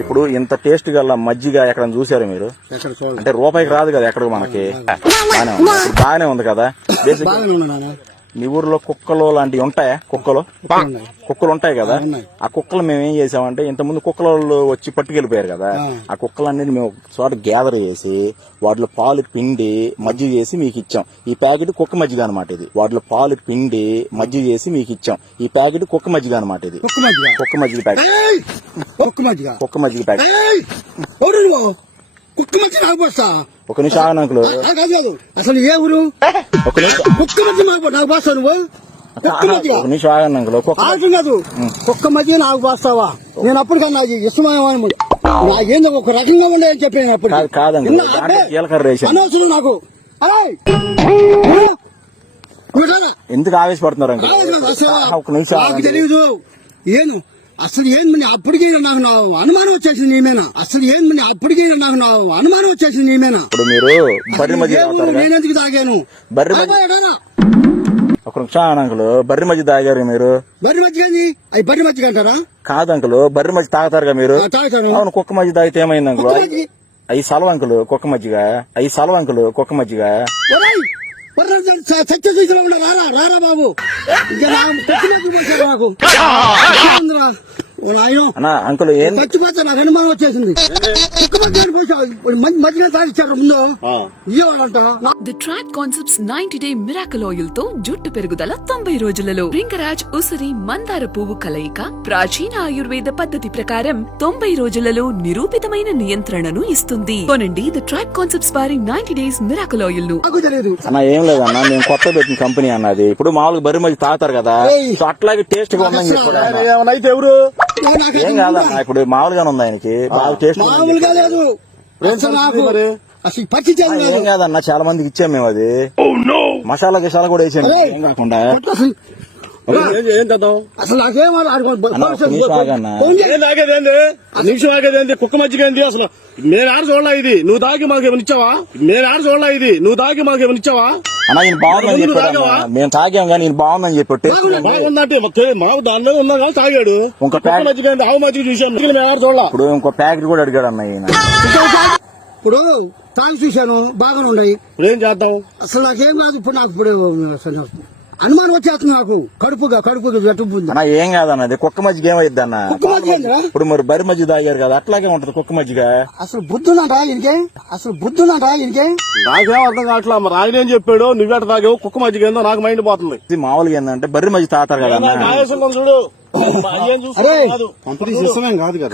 ఇప్పుడు ఇంత టేస్ట్ గల మజ్జిగ ఎక్కడ చూసారు మీరు? అంటే రూపాయికి రాదు కదా ఎక్కడ మనకి. బాగానే ఉంది కదా. మీ ఊర్లో కుక్కలు లాంటివి ఉంటాయా? కుక్కలు ఉంటాయి కదా. ఆ కుక్కలు మేము ఏం చేసామంటే, ఇంతకుముందు కుక్కలు వచ్చి పట్టుకెళ్ళిపోయారు కదా, ఆ కుక్కలన్నీ మేము ఒక చోట గ్యాదర్ చేసి వాటిలో పాలు పిండి మజ్జిగ చేసి మీకు ఇచ్చాం. ఈ ప్యాకెట్ కుక్క మజ్జిగ అనమాట ఇది. వాటిలో పాలు పిండి మజ్జిగ చేసి మీకు ఇచ్చాం. ఈ ప్యాకెట్ కుక్క మజ్జిగ అనమాట ఇది. కుక్క మజ్జిగ ప్యాకెట్. కుక్క మజ్జిగ ప్యాకెట్. ఒక నిమిషం ఆగను అంకుల్. అసలు ఏ ఊరు? ఒక నిమిషం ఆగను అంకుల్. కుక్క మధ్య నాకు పోస్తావా? నేను అప్పటికన్నా ఇష్టమేమో ఏందో ఒక రకంగా ఉండే అని చెప్పాను అప్పుడు. కాదండి, అనవసరం నాకు. ఎందుకు ఆవేశపడుతున్నారు అంకుల్? ఒక నిమిషం తెలియదు. ఏను అసలు ఏంది అప్పటికి నాకు అనుమానం వచ్చేసింది నీమేనా? అసలు ఏంది అప్పటికి నాకు అనుమానం వచ్చేసింది నీమేనా? ఇప్పుడు మీరు బర్రె మజ్జిగ నేనెందుకు తాగాను? ఒక నిమిషం అంకుల్, బర్రె మజ్జిగ తాగారు మీరు? బర్రె మజ్జిగ అవి బర్రె మజ్జిగ అంటారా? కాదు అంకుల్, బర్రె మజ్జిగ తాగుతారుగా మీరు? అవును. కుక్క మజ్జిగ తాగితే ఏమైంది అంకుల్? అవి సలవ అంకుల్ కుక్క మజ్జిగ. అవి సలవ అంకుల్ కుక్క మజ్జిగ. సత్యశీల రారా బాబు. అంకుల్ చచ్చిపోతే నాకు అనుమానం వచ్చేసింది. మధ్యలో తాగిచ్చారు ముందు ఇవ్వాలంట. The track concepts 90-day miracle oil తో జుట్టు పెరుగుదల 90 రోజులలో. రింగరాజ్ ఉసిరి మందార పువ్వు కలయిక ప్రాచీన ఆయుర్వేద పద్ధతి ప్రకారం 90 రోజులలో నిరూపితమైన నియంత్రణను ఇస్తుంది. కొనండి ది ట్రాక్ కాన్సెప్ట్స్ వారి 90 days మిరాకల్ ఆయిల్ ను. అన్న ఏం లేదన్నా, మేము కొత్త పెట్టిన కంపెనీ అన్నది. ఇప్పుడు మామూలుగా బర్రె మజ్జిగ తాగుతారు కదా, అట్లాగే టేస్ట్ గా ఉందని చెప్పారు. అయితే ఎవరు ఏం కాదన్నా, ఇప్పుడు మామూలుగానే ఉంది ఆయనకి. బాగా టేస్ట్ మామూలుగా లేదు. ఏం కాదన్నా, చాలా మందికి ఇచ్చాం మేము. అది మసాలా గిసాలా కూడా వేసాం. ఏం కాకుండా అసలు నాకేం నిమిషం ఆగేదేంది? కుక్క మజ్జిగ ఏంది అసలు? నేను ఆడ చూడలా ఇది. నువ్వు తాగి మాకు ఏమైనా ఇచ్చావా? నేను ఆడ చూడలా ఇది. నువ్వు తాగి మాకు ఏమైనా ఇచ్చావా? అన్నా ఈయన బాగుందని చెప్పాడు. మేము తాగాం కానీ ఈయన బాగుందని చెప్పి బాగుందంటే మాకు దాని మీద ఉన్నా కానీ తాగాడు. ఇంకో మజ్జిగ ఆవు మజ్జిగ చూసాం. మేము ఆడ చూడలా. ఇప్పుడు ఇంకో ప్యాకెట్ కూడా అడిగాడు అన్న ఈయన. ఇప్పుడు తాగి చూశాను, బాగానే ఉన్నాయి. ఇప్పుడు ఏం చేద్దాం? అసలు నాకేం కాదు. ఇప్పుడు నాకు ఇప్పుడు అనుమానం వచ్చేస్తుంది. నాకు కడుపుగా జట్టుబుంది. అన్న ఏం కాదన్నది, కుక్క మజ్జిగ ఏమైద్ది అన్న? ఇప్పుడు మరి బర్రె మజ్జిగ తాగారు కదా, అట్లాగే ఉంటది కుక్క మజ్జిగ. అసలు బుద్ధుందంటా ఈయనకే? నాకేం అర్థం కావట్లా. మరి ఆయన ఏం చెప్పాడు? నువ్వెట తాగావు? కుక్క మజ్జిగ ఏందో నాకు మైండ్ పోతుంది. ఇది మామూలుగా ఏంటంటే బర్రె మజ్జిగ తాగుతారు కదా చూడు.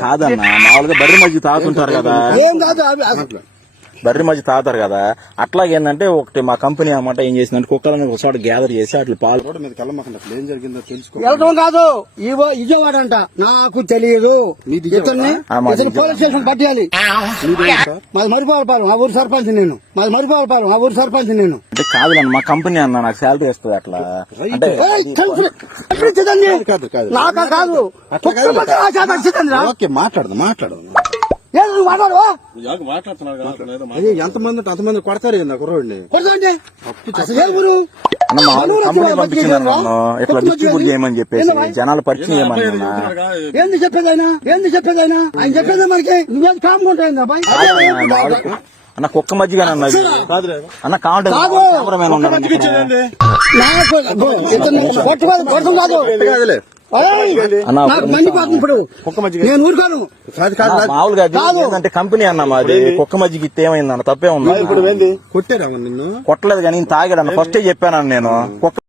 కాదన్న, మామూలుగా బర్రె మజ్జిగ తాగుతుంటారు కదా. ఏం కాదు, బర్రె మజ్జిగ తాగుతారు కదా. అట్లాగే ఏంటంటే ఒకటి మా కంపెనీ అన్నమాట ఏం చేసిందంటే, కుక్కలను ఒకసారి గ్యాదర్ చేసి అట్లా పాలు ఏం జరిగిందో తెలుసుకో. వెళ్ళటం కాదు, ఇజోవాడంట. నాకు తెలియదు. పోలీస్ స్టేషన్ పట్టాలి. మాది మరిపోవాలపాలెం, ఆ ఊరు సర్పంచ్ నేను. అంటే కాదు మా కంపెనీ అన్న, నాకు శాలరీ వస్తుంది అట్లా. అంటే నాకా కాదు, మాట్లాడదు ఎంతమంది అంతమంది కొడతారు కుర్రోడిని. కంపెనీ పంపించింది ఇట్లా డిస్ట్రిబ్యూట్ చేయమని చెప్పేసి జనాలు పరిచయం చేయమని. ఏంది చెప్పేదైనా ఆయన చెప్పేది మనకి నువ్వేది కాముకుంటాయి అబ్బాయి. అన్న కుక్క మజ్జిగ అన్న కావాలి మామూలుగా ఏంటంటే కంపెనీ అన్న మాది. కుక్క మజ్జిగ ఇస్తే ఏమైందన్న? తప్పే ఉంది. కొట్టారా నిన్ను? కొట్టలేదు కానీ తాగాడన్న. ఫస్టే చెప్పాను నేను.